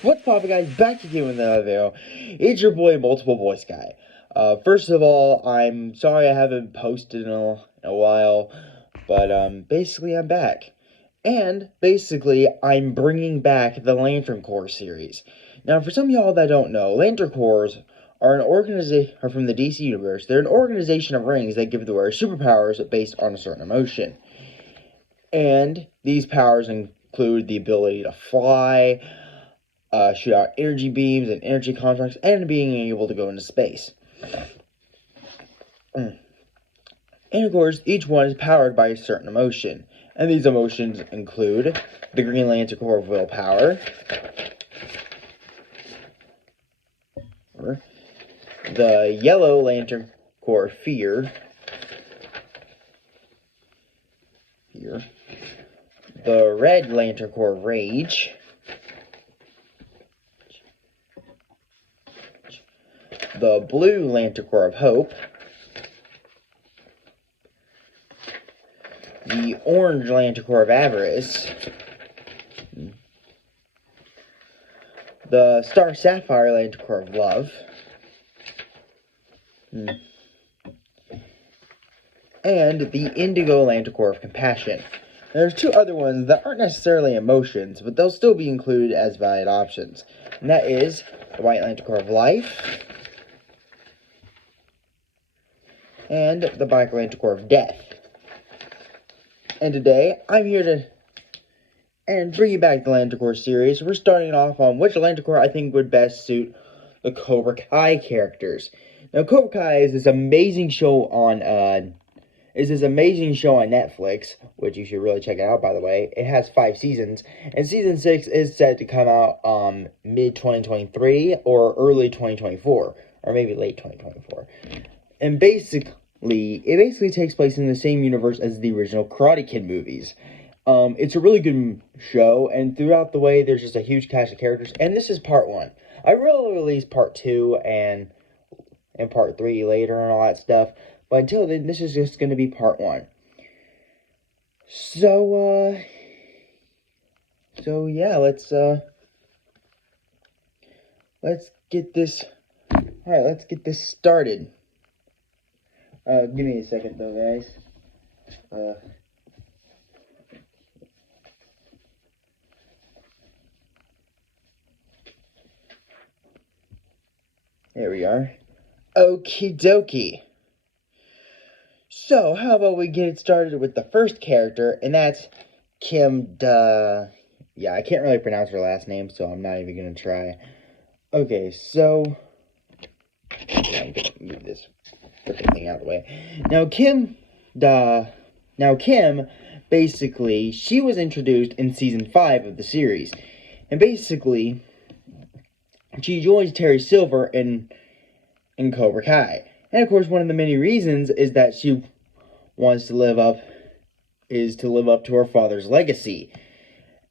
What's up, guys? Back to you in another video. It's your boy, Multiple Voice Guy. First of all, I'm sorry I haven't posted in a while, but basically I'm back. And basically, I'm bringing back the Lantern Corps series. Now, for some of y'all that don't know, Lantern Corps are an organization from the DC universe. They're an organization of rings that give the wearer superpowers based on a certain emotion. And these powers include the ability to fly, shoot out energy beams and energy constructs, and being able to go into space. And of course, each one is powered by a certain emotion. And these emotions include the Green Lantern Corps of willpower, the Yellow Lantern Corps of fear, the Red Lantern Corps of rage, the Blue Lantern Corps of hope, the Orange Lantern Corps of avarice, the Star Sapphire Lantern Corps of love, and the Indigo Lantern Corps of compassion. There's two other ones that aren't necessarily emotions, but they'll still be included as valid options. And that is the White Lantern Corps of life, and the Black Lantern Corps of death. And today, I'm here to bring you back the Lantern Corps series. We're starting off on which Lantern Corps I think would best suit the Cobra Kai characters. Now, Cobra Kai is this amazing show on Netflix, which you should really check out, by the way. It has 5 seasons, and season 6 is set to come out mid-2023 or early 2024, or maybe late 2024. And it basically takes place in the same universe as the original Karate Kid movies. It's a really good show, and throughout the way, there's just a huge cast of characters, and this is part 1. I will release part 2 and part 3 later and all that stuff, but until then, this is just going to be part 1. So yeah, let's get this, alright, let's get this started. Give me a second though, guys. There we are. Okie dokie. So, how about we get it started with the first character, and that's Kim Da. Yeah, I can't really pronounce her last name, so I'm not even gonna try. Okay, so I'm gonna move this freaking thing out of the way. Now Kim, basically, she was introduced in season 5 of the series, and basically, she joins Terry Silver in Cobra Kai. And of course, one of the many reasons is that she wants to live up to her father's legacy.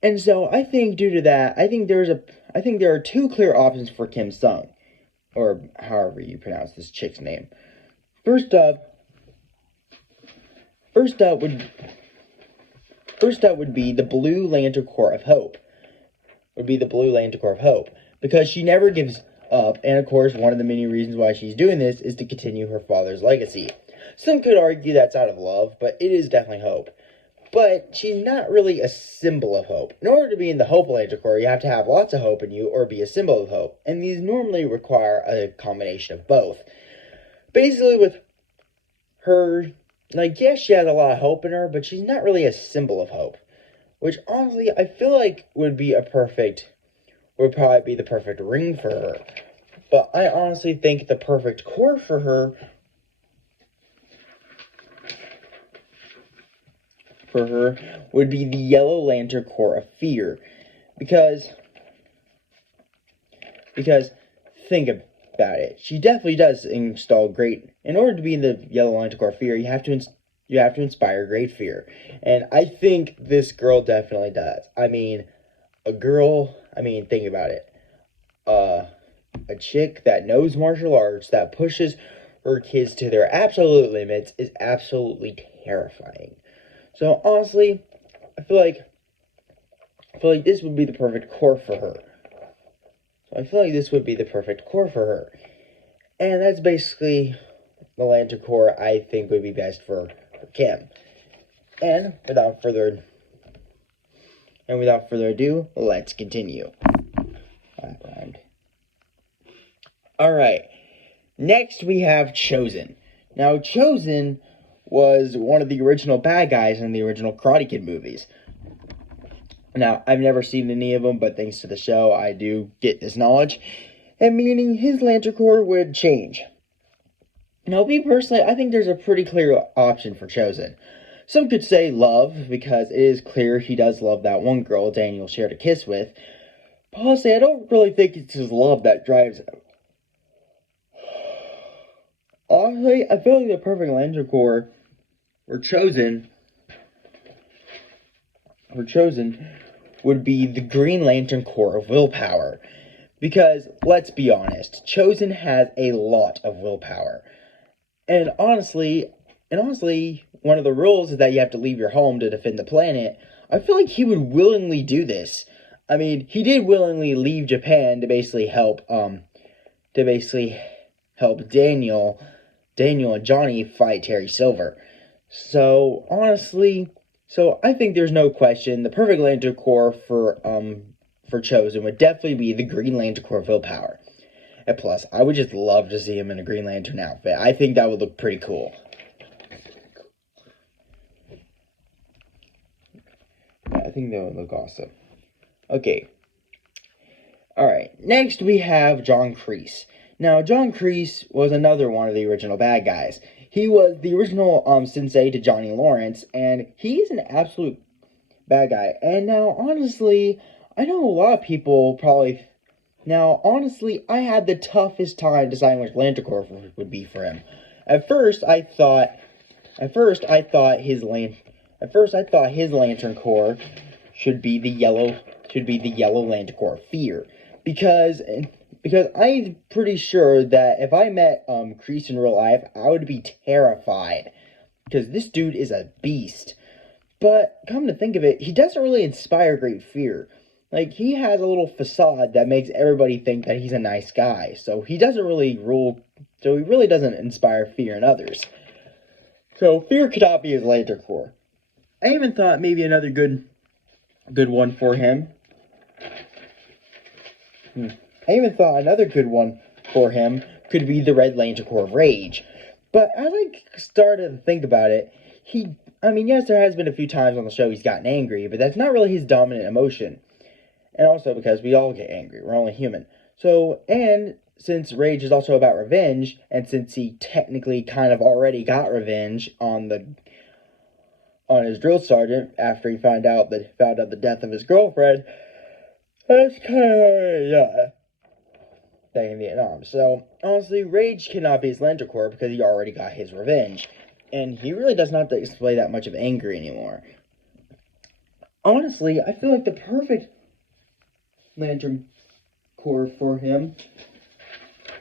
And so I think due to that, I think there are 2 clear options for Kim Sung, or however you pronounce this chick's name. First up would be the Blue Lantern Corps of Hope. Because she never gives up, and of course, one of the many reasons why she's doing this is to continue her father's legacy. Some could argue that's out of love, but it is definitely hope. But she's not really a symbol of hope. In order to be in the Hope Lantern Corps, you have to have lots of hope in you or be a symbol of hope, and these normally require a combination of both. Basically, with her, yes, she has a lot of hope in her, but she's not really a symbol of hope, which honestly, I feel like would probably be the perfect ring for her. But I honestly think the perfect core for her would be the Yellow Lantern Corps of fear. Because think about it. She definitely does install great. In order to be in the Yellow Lantern Corps of fear, you have to inspire great fear. And I think this girl definitely does. Think about it. A chick that knows martial arts, that pushes her kids to their absolute limits, is absolutely terrifying. So honestly, I feel like this would be the perfect core for her. I feel like this would be the perfect Corps for her. And that's basically the Lantern Corps I think would be best for Kim. And without further ado, let's continue. Alright, next we have Chosen. Now, Chosen was one of the original bad guys in the original Karate Kid movies. Now, I've never seen any of them, but thanks to the show, I do get this knowledge. And meaning his Lantern Corps would change. Now, me personally, I think there's a pretty clear option for Chosen. Some could say love, because it is clear he does love that one girl Daniel shared a kiss with. But honestly, I don't really think it's his love that drives him. Honestly, I feel like the perfect Lantern Corps for Chosen would be the Green Lantern Corps of willpower. Because, let's be honest, Chosen has a lot of willpower. And honestly, one of the rules is that you have to leave your home to defend the planet. I feel like he would willingly do this. I mean, he did willingly leave Japan to basically help Daniel and Johnny fight Terry Silver. So, honestly, I think there's no question the perfect Lantern Corps for Chosen would definitely be the Green Lantern Corps of willpower. And plus, I would just love to see him in a Green Lantern outfit. I think that would look pretty cool. Yeah, I think that would look awesome. Okay. Alright, next we have John Crease. Now, John Crease was another one of the original bad guys. He was the original sensei to Johnny Lawrence, and he's an absolute bad guy. And now, honestly, I know a lot of people probably... Now, honestly, I had the toughest time deciding which Lantern Corps would be for him. At first, I thought his Lantern Corps should be the yellow Lantern Corps of Fear, because I'm pretty sure that if I met Crease in real life, I would be terrified, because this dude is a beast. But come to think of it, he doesn't really inspire great fear. Like, he has a little facade that makes everybody think that he's a nice guy. So he really doesn't inspire fear in others. So fear could not be his Lantern Corps. I even thought maybe another good one for him. Could be the Red Lantern Corps of Rage. But as I started to think about it, yes, there has been a few times on the show he's gotten angry, but that's not really his dominant emotion. And also because we all get angry. We're only human. So, and since Rage is also about revenge, and since he technically kind of already got revenge on his drill sergeant after he found out the death of his girlfriend, that's kind of already back in Vietnam. So, honestly, Rage cannot be his Lantern Corps because he already got his revenge. And he really does not display that much of anger anymore. Honestly, I feel like the perfect Lantern Corps for him.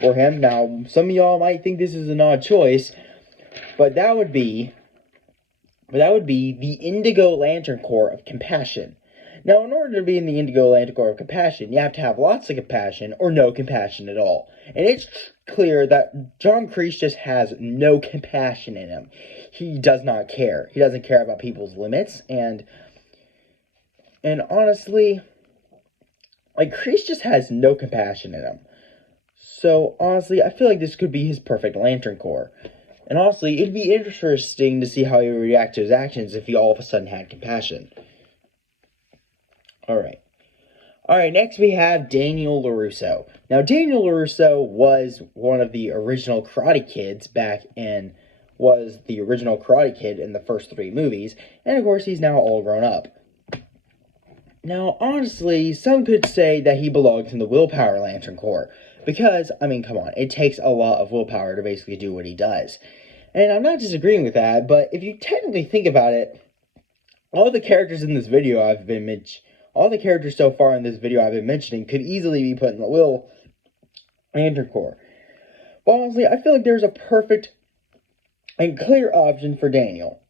Now, some of y'all might think this is an odd choice, but that would be the Indigo Lantern Corps of Compassion. Now, in order to be in the Indigo Lantern Corps of Compassion, you have to have lots of compassion or no compassion at all. And it's clear that John Crease just has no compassion in him. He does not care. He doesn't care about people's limits, and honestly, like, Crease just has no compassion in him. So, honestly, I feel like this could be his perfect Lantern Corps. And honestly, it'd be interesting to see how he would react to his actions if he all of a sudden had compassion. Alright, next we have Daniel LaRusso. Now, Daniel LaRusso was one of the original Karate Kids was the original Karate Kid in the first 3 movies, and of course, he's now all grown up. Now, honestly, some could say that he belongs in the Willpower Lantern Corps, because, come on, it takes a lot of willpower to basically do what he does. And I'm not disagreeing with that, but if you technically think about it, all the characters so far in this video I've been mentioning could easily be put in the Will Lantern Corps. But honestly, I feel like there's a perfect and clear option for Daniel.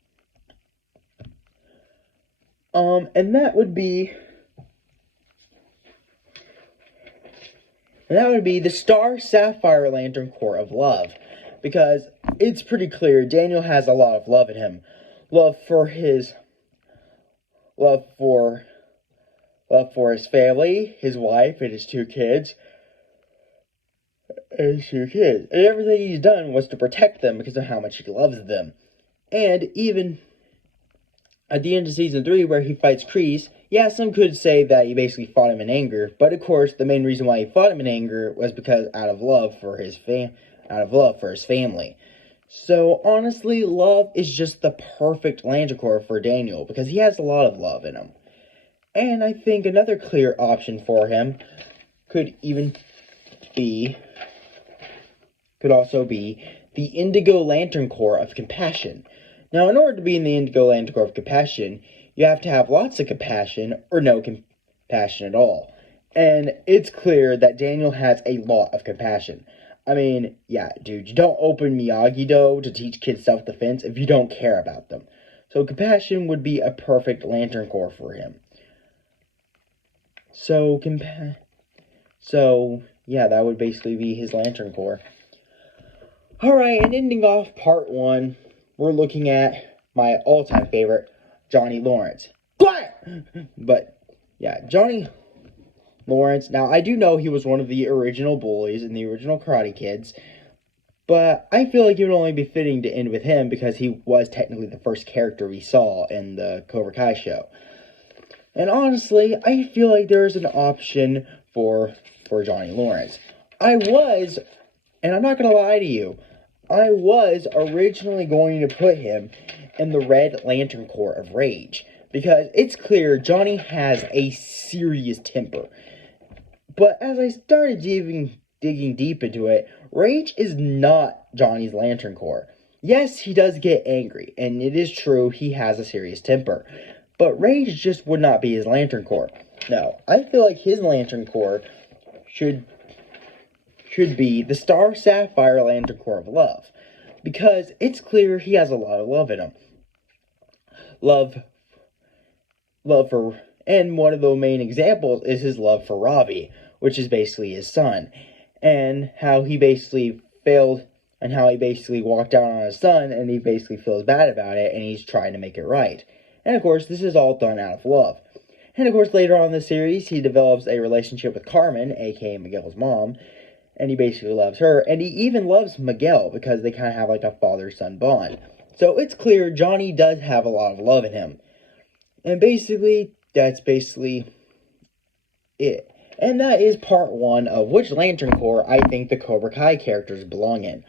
And that would be And that would be the Star Sapphire Lantern Corps of Love. Because it's pretty clear Daniel has a lot of love in him. Love for his family, his wife, and his two kids. And everything he's done was to protect them because of how much he loves them. And even at the end of season 3, where he fights Crease, yeah, some could say that he basically fought him in anger. But of course, the main reason why he fought him in anger was because out of love for his family. So honestly, love is just the perfect Lantern Corps for Daniel because he has a lot of love in him. And I think another clear option for him could also be the Indigo Lantern Corps of Compassion. Now, in order to be in the Indigo Lantern Corps of Compassion, you have to have lots of compassion or no compassion at all. And it's clear that Daniel has a lot of compassion. I mean, yeah, dude, you don't open Miyagi-Do to teach kids self-defense if you don't care about them. So compassion would be a perfect Lantern Corps for him. So yeah, that would basically be his Lantern Corps. Alright, and ending off part 1, we're looking at my all-time favorite, Johnny Lawrence. But, yeah, Johnny Lawrence. Now, I do know he was one of the original bullies in the original Karate Kids, but I feel like it would only be fitting to end with him because he was technically the first character we saw in the Cobra Kai show. And honestly, I feel like there's an option for Johnny Lawrence. And I'm not going to lie to you, I was originally going to put him in the Red Lantern Corps of Rage. Because it's clear Johnny has a serious temper. But as I started digging deep into it, Rage is not Johnny's Lantern Corps. Yes, he does get angry, and it is true he has a serious temper. But Rage just would not be his Lantern Corps. No, I feel like his Lantern Corps should be the Star Sapphire Lantern Corps of Love. Because it's clear he has a lot of love in him. Love for, and one of the main examples is his love for Robbie, which is basically his son. And how he basically failed, and how he basically walked out on his son, and he basically feels bad about it, and he's trying to make it right. And of course, this is all done out of love. And of course, later on in the series, he develops a relationship with Carmen, aka Miguel's mom, and he basically loves her, and he even loves Miguel, because they kind of have like a father-son bond. So it's clear Johnny does have a lot of love in him. And basically, that's basically it. And that is part 1 of which Lantern Corps I think the Cobra Kai characters belong in.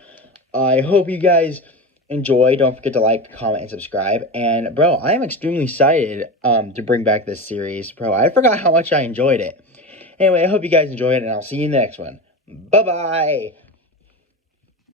I hope you guys enjoy. Don't forget to like, comment, and subscribe. And, bro, I am extremely excited to bring back this series. Bro, I forgot how much I enjoyed it. Anyway, I hope you guys enjoyed it, and I'll see you in the next one. Bye-bye!